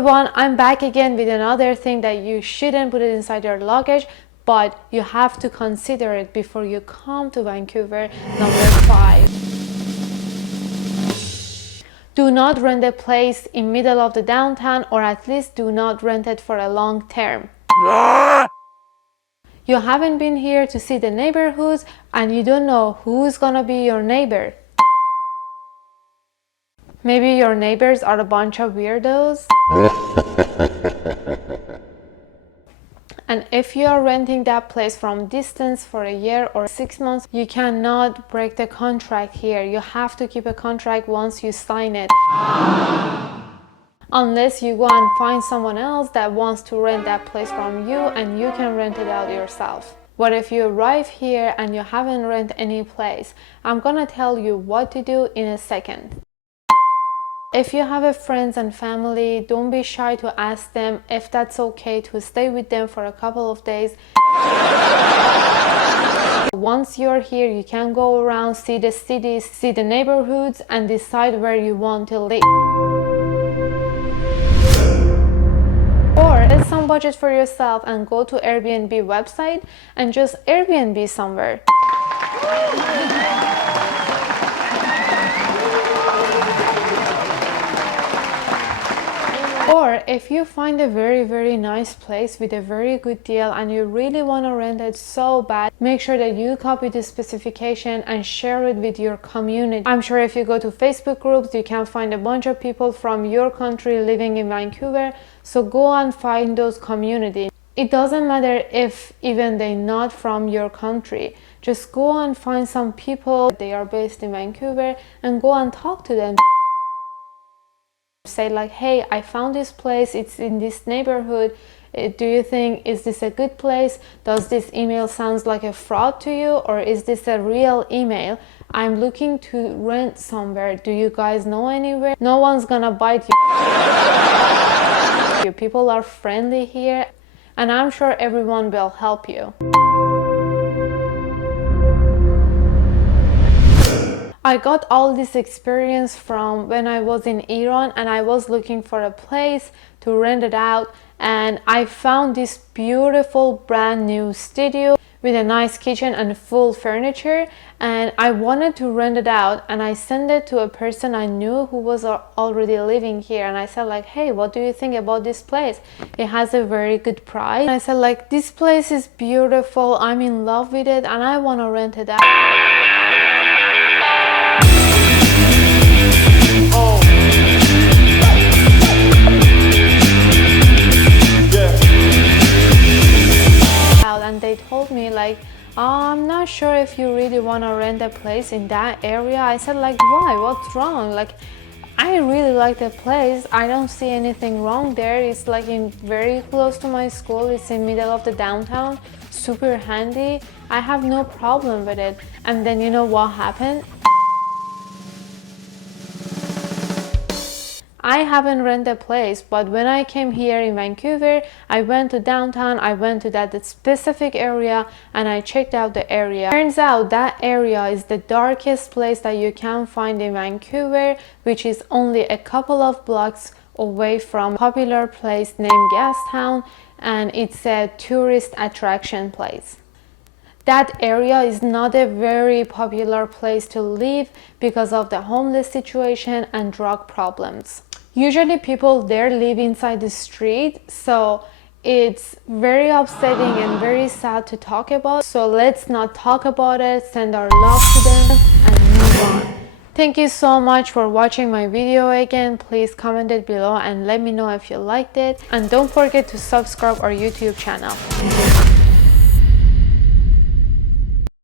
everyone, I'm back again with another thing that you shouldn't put it inside your luggage, but you have to consider it before you come to Vancouver. Number 5. Do not rent a place in middle of the downtown, or at least do not rent it for a long term. You haven't been here to see the neighborhoods and you don't know who's gonna be your neighbor. Maybe your neighbors are a bunch of weirdos. And if you are renting that place from distance for a year or 6 months, you cannot break the contract here. You have to keep a contract once you sign it. Unless you go and find someone else that wants to rent that place from you and you can rent it out yourself. But if you arrive here and you haven't rented any place, I'm gonna tell you what to do in a second. If you have friends and family, don't be shy to ask them if that's okay to stay with them for a couple of days. Once you're here, you can go around, see the cities, see the neighborhoods, and decide where you want to live. Or set some budget for yourself and go to Airbnb website and just Airbnb somewhere. Or if you find a very nice place with a very good deal and you really want to rent it so bad, make sure that you copy the specification and share it with your community. I'm sure if you go to Facebook groups, you can find a bunch of people from your country living in Vancouver, so go and find those communities. It doesn't matter if even they're not from your country. Just go and find some people, they are based in Vancouver, and go and talk to them. Say like, hey, I found this place, it's in this neighborhood, do you think, is this a good place? Does this email sounds like a fraud to you, or is this a real email? I'm looking to rent somewhere, do you guys know anywhere? No one's gonna bite you. People are friendly here and I'm sure everyone will help you. I got all this experience from when I was in Iran and I was looking for a place to rent it out, and I found this beautiful brand new studio with a nice kitchen and full furniture, and I wanted to rent it out, and I sent it to a person I knew who was already living here, and I said like, hey, what do you think about this place? It has a very good price. And I said like, this place is beautiful, I'm in love with it and I want to rent it out. And they told me like, I'm not sure if you really want to rent a place in that area. I said like, why? What's wrong? Like, I really like the place. I don't see anything wrong there. It's like in very close to my school. It's in middle of the downtown, super handy. I have no problem with it. And then you know what happened? I haven't rented a place, but when I came here in Vancouver, I went to downtown, I went to that specific area and I checked out the area. Turns out that area is the darkest place that you can find in Vancouver, which is only a couple of blocks away from a popular place named Gastown, and it's a tourist attraction place. That area is not a very popular place to live because of the homeless situation and drug problems. Usually people there live inside the street, so it's very upsetting and very sad to talk about. So let's not talk about it, send our love to them and move on. Thank you so much for watching my video again. Please comment it below and let me know if you liked it. And don't forget to subscribe our YouTube channel.